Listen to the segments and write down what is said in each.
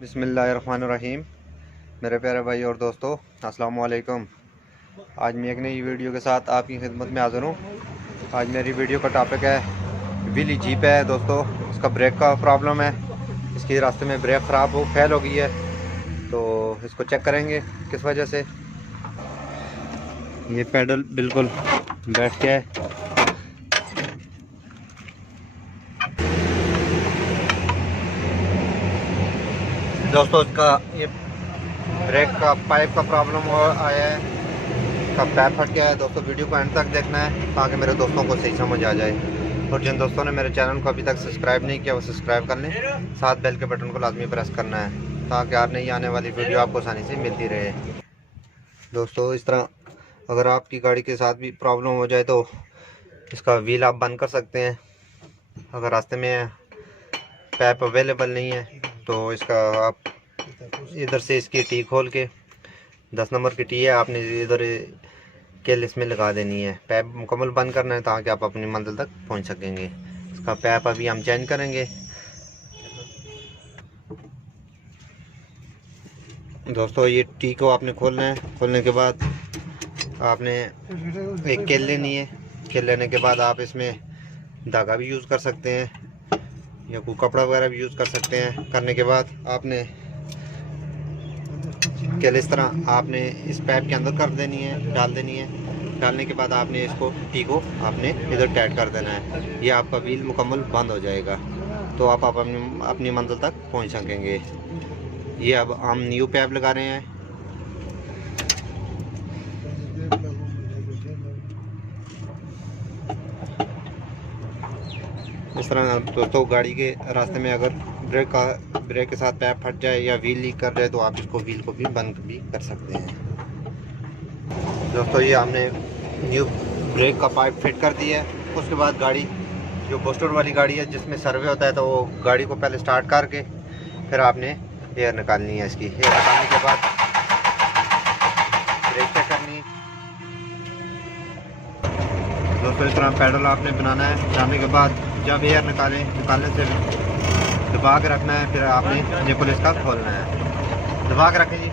बिस्मिल्लाहिर्रहमानिर्रहीम। मेरे प्यारे भाई और दोस्तों, अस्सलाम वालेकुम। आज मैं एक नई वीडियो के साथ आपकी खिदमत में हाज़िर हूँ। आज मेरी वीडियो का टॉपिक है व्हीली जीप है दोस्तों। इसका ब्रेक का प्रॉब्लम है, इसकी रास्ते में ब्रेक ख़राब हो फेल हो गई है, तो इसको चेक करेंगे किस वजह से। ये पैडल बिल्कुल बैठ गया है। दोस्तों इसका ये ब्रेक का पाइप का प्रॉब्लम आया है, इसका पाइप फट गया है। दोस्तों वीडियो को एंड तक देखना है ताकि मेरे दोस्तों को सही समझ आ जाए। और जिन दोस्तों ने मेरे चैनल को अभी तक सब्सक्राइब नहीं किया वो सब्सक्राइब कर लें, साथ बेल के बटन को लाजमी प्रेस करना है ताकि हर नई आने वाली वीडियो आपको आसानी से मिलती रहे। दोस्तों इस तरह अगर आपकी गाड़ी के साथ भी प्रॉब्लम हो जाए तो इसका व्हील आप बंद कर सकते हैं। अगर रास्ते में पाइप अवेलेबल नहीं है तो इसका आप इधर से इसकी टी खोल के 10 नंबर की टी है, आपने इधर केल इसमें लगा देनी है। पाइप मुकम्मल बंद करना है ताकि आप अपनी मंजिल तक पहुंच सकेंगे। इसका पाइप अभी हम चेंज करेंगे। दोस्तों ये टी को आपने खोलना है। खोलने के बाद आपने एक केल लेनी है। केल लेने के बाद आप इसमें धागा भी यूज़ कर सकते हैं या कोई कपड़ा वगैरह भी यूज़ कर सकते हैं। करने के बाद आपने केल इस तरह आपने इस पाइप के अंदर कर देनी है, डाल देनी है। डालने के बाद आपने इसको टी को आपने इधर टाइट कर देना है। ये आपका व्हील मुकम्मल बंद हो जाएगा, तो आप अपनी मंजिल तक पहुंच सकेंगे। ये अब हम न्यू पाइप लगा रहे हैं। इस तरह दोस्तों गाड़ी के रास्ते में अगर ब्रेक के साथ पाइप फट जाए या व्हील लीक कर जाए तो आप इसको व्हील को भी बंद भी कर सकते हैं। दोस्तों ये हमने न्यू ब्रेक का पाइप फिट कर दिया है। उसके बाद गाड़ी जो बूस्टर वाली गाड़ी है जिसमें सर्वे होता है, तो वो गाड़ी को पहले स्टार्ट करके फिर आपने एयर निकालनी है। इसकी एयर निकालने के बाद ब्रेक चेक करनी है। दोस्तों इस तरह पैडल आपने बनाना है। बनाने के बाद जब एयर निकालने से दबा के रखना है, फिर आपने निपल इसका खोलना है। दबा के रखें जी।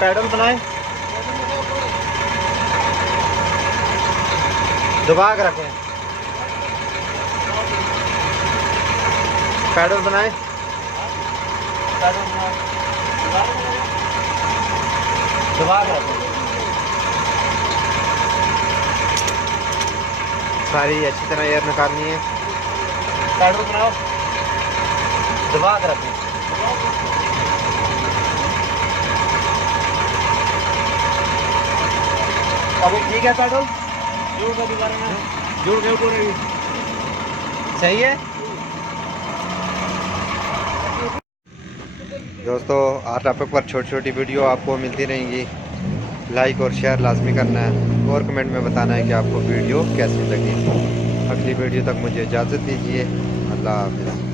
पैडल बनाए, दबा के रखें। पैडल बनाए, दबा के रखें। सारी अच्छी तरह एयर निकालनी है। पैडल बनाओ, दबा के रखें। अभी ठीक है पैडल जोड़ के ऊपर सही है। दोस्तों हर टॉपिक पर छोटी छोटी वीडियो आपको मिलती रहेंगी। लाइक और शेयर लाजमी करना है और कमेंट में बताना है कि आपको वीडियो कैसी लगी। अगली वीडियो तक मुझे इजाज़त दीजिए। अल्लाह हाफ़िज़।